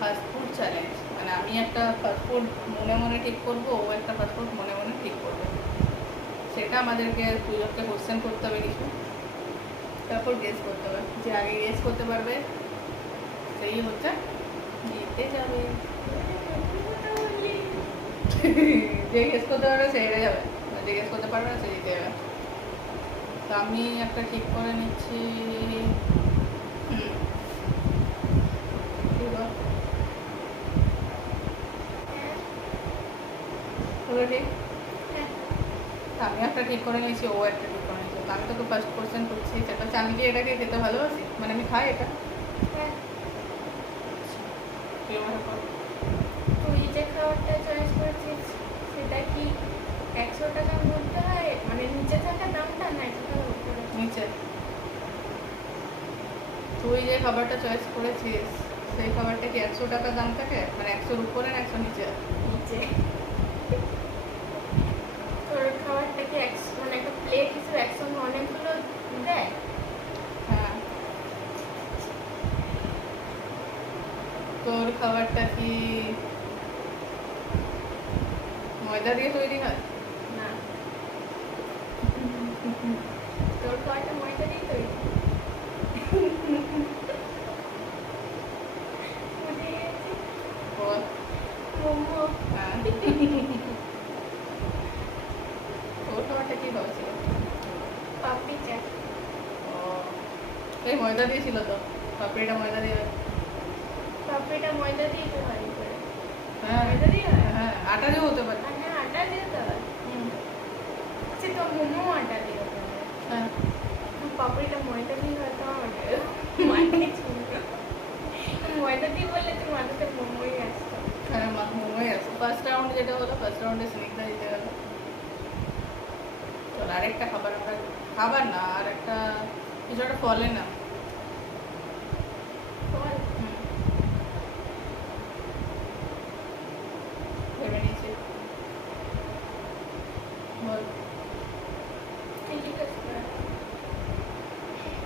Fast food challenge, মানে আমি একটা ফাস্টফুড মনে মনে ঠিক করবো, ও একটা ফাস্টফুড মনে মনে ঠিক করবে। সেটা আমাদেরকে দুজনকে কোশ্চেন করতে হবে কিছু, তারপর গেস করতে হবে। যে আগে গেস করতে পারবে সেই হচ্ছে জিতে যাবে। যে গেস করতে পারবে সেই হেরে যাবে, যে গেস করতে পারবে না সে জিতে যাবে। তো আমি একটা ঠিক করে নিচ্ছি। ঠিক আছে, হলো ঠিক। আমি একটা ঠিক করে নিয়েছি, ও একটা ঠিক করে নিয়েছি। তো আমি তোকে ফার্স্ট কোশ্চেন করছি, সেটা হচ্ছে আমি কি এটাকে খেতে ভালোবাসি, মানে আমি খাই এটা। তুই আমাকে বল। তুই যে খাবারটা চয়েস করেছিস সেটা কি 100 টাকার মধ্যে হয়, মানে নিচে থাকা দামটা না 100 টাকার উপরে? নিচে। তুই যে খাবারটা চয়েস করেছিস সেই খাবারটা কি 100 টাকা দাম থাকে, মানে 100-র উপরে না 100 নিচে? নিচে। তোর খাবারটা কি মানে একটা প্লেট হিসেবে একসঙ্গে অনেকগুলো দেয়? হ্যাঁ। তোর খাবারটা কি ময়দা দিয়ে তৈরি হয়? না। তোর খাবারটা ময়দা দিয়ে তৈরি? বুঝে গেছি। বল। মোমো। হ্যাঁ। তোর খাবারটা কি খাবার ছিল? পাপড়ি চাট। ও, এই ময়দা দিয়েছিল তো, পাপড়িটা ময়দা দিয়ে। পাপড়িটা ময়দা দিয়ে তো হয় করে। হ্যাঁ, ময়দা দিয়ে হয়? হ্যাঁ, আটা দিয়েও হতে পারে। আর হ্যাঁ, আটা দিয়ে তো হয়। আচ্ছা, তো মোমো আটা দিয়ে হতে হয়। হ্যাঁ। পাপড়িটা ময়দা দিয়ে হয় তো মাথায় চুলকা। ময়দা দিয়ে বললে তো মাথাতে মোমোই আসতো। হ্যাঁ, মোমোই আছে। ফার্স্ট রাউন্ড যেটা হলো, ফার্স্ট রাউন্ডে স্নিগ্ধা জিতে গেল। চল আরেকটা খাবার আমরা, খাবার না আর একটা কিছু একটা ফলে না। বল। ভেবে নিয়েছি। বল। তুই জিজ্ঞেস কর।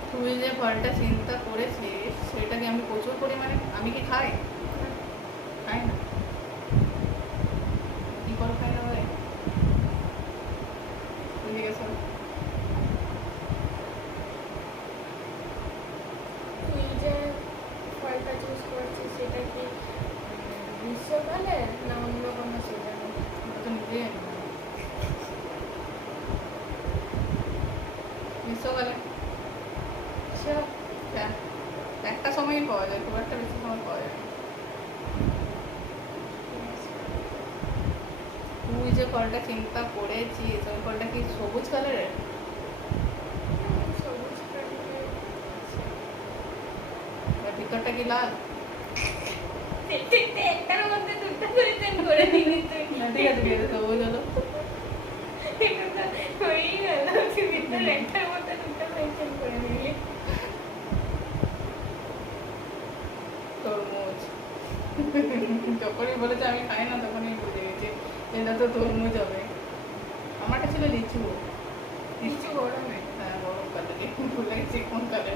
তুই যে ফলটা চিন্তা করেছিস সেটা কি আমি প্রচুর পরিমাণে, আমি কি খাই? খাই না। কি ফল খাই না ভাই? তুই জিজ্ঞেস কর। তুই যে ফলটা চুজ করেছিস সেটা কি গ্রীষ্মকালে না অন্য কোনো সিজনে? আমরা তো নিজেই জানি না। গ্রীষ্মকালে। সব। হ্যাঁ, একটা সময়ই পাওয়া যায়, খুব একটা বেশি সময় পাওয়া যায় না। তুই যে ফলটা চিন্তা করেছিস ওই ফলটা কি সবুজ কালারের? সবুজ কালারের। আর ভিতরটা কি লাল? একটার মধ্যে দুটো কোয়েশ্চেন করে দিবি তুই। না, ঠিক আছে, ঠিক আছে, সবুজ হলো। এটা তো হয়েই গেল, তুই ভিতরে একটার মধ্যে দুটো কোয়েশ্চেন করে দিবি। তরমুজ। যখনই বলেছে আমি খাই না তখনই বুঝে গেছি এটা তো তরমুজ হবে। আমারটা ছিল লিচু। লিচু গরমে। হ্যাঁ, গরমকালে, ভুলে গেছি কোন কালে।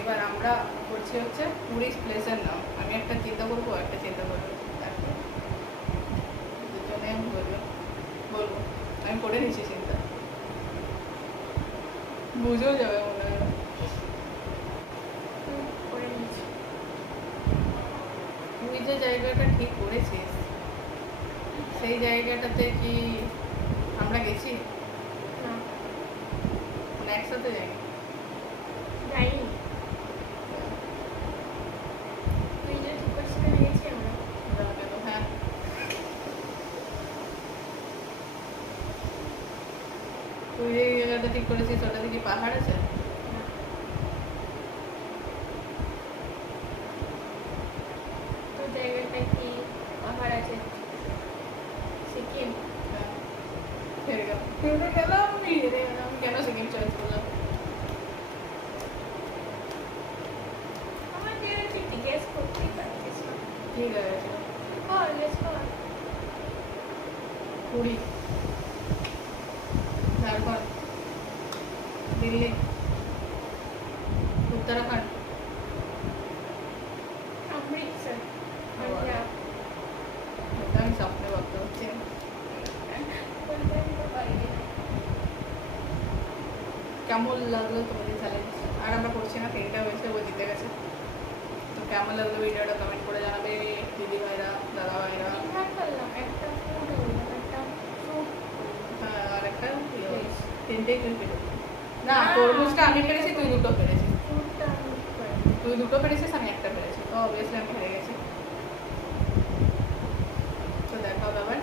এবার আমরা করছি হচ্ছে টুরিস্ট প্লেসের নাম। আমি একটা চিন্তা করবো, একটা চিন্তা করবো, তারপর দুজনে আমি বলবো। আমি করে নিচ্ছি চিন্তা, বুঝেও যাবে মনে হয়। করে নিচ্ছি। তুই যে জায়গাটা ঠিক করেছিস সেই জায়গাটাতে কি আমরা গেছি? না, মানে একসাথে যাইনি। যাইনি। তুই যে ঠিক করিস সেখানে গেছি আমরা। যাওয়া গেল, হ্যাঁ। তুই যে জায়গাটা ঠিক করেছিস ওটাতে কি পাহাড় আছে? না। তোর জায়গাটা কি পাহাড় আছে? সিকিম। হ্যাঁ, হেরে গেলাম, হেরে গেলাম, আমি হেরে গেলাম। কেন সিকিম চয়েস করলাম? আমার যে তুই জিজ্ঞেস করতেই পারছিস না। ঠিক আছে। কর, গেস কর। পুরী, ঝাড়খণ্ড, দিল্লি, উত্তরাখণ্ড, আমেরিকা। কেমন লাগলো তোমাদের চ্যালেঞ্জ? আর আমরা করছি না, 3টা হয়েছে, ও জিতে গেছে। তো কেমন লাগলো ভিডিওটা কমেন্ট করে জানাবে দিদি ভাইরা, দাদা ভাইরা। ঠিকঠাক করলাম, একটা ফুড হলো, একটা ফ্রুট হ্যাঁ, আর একটা 3টেই তুই পেরে। না, তরমুজটা আমি পেরেছি, তুই 2টো পেরেছিস। ফ্রুটটা আমি করে তুই 2টো পেরেছিস, আমি একটা পেরেছি, তো অবভিয়াসলি আমি হেরে গেছি। তো দেখা হবে আবার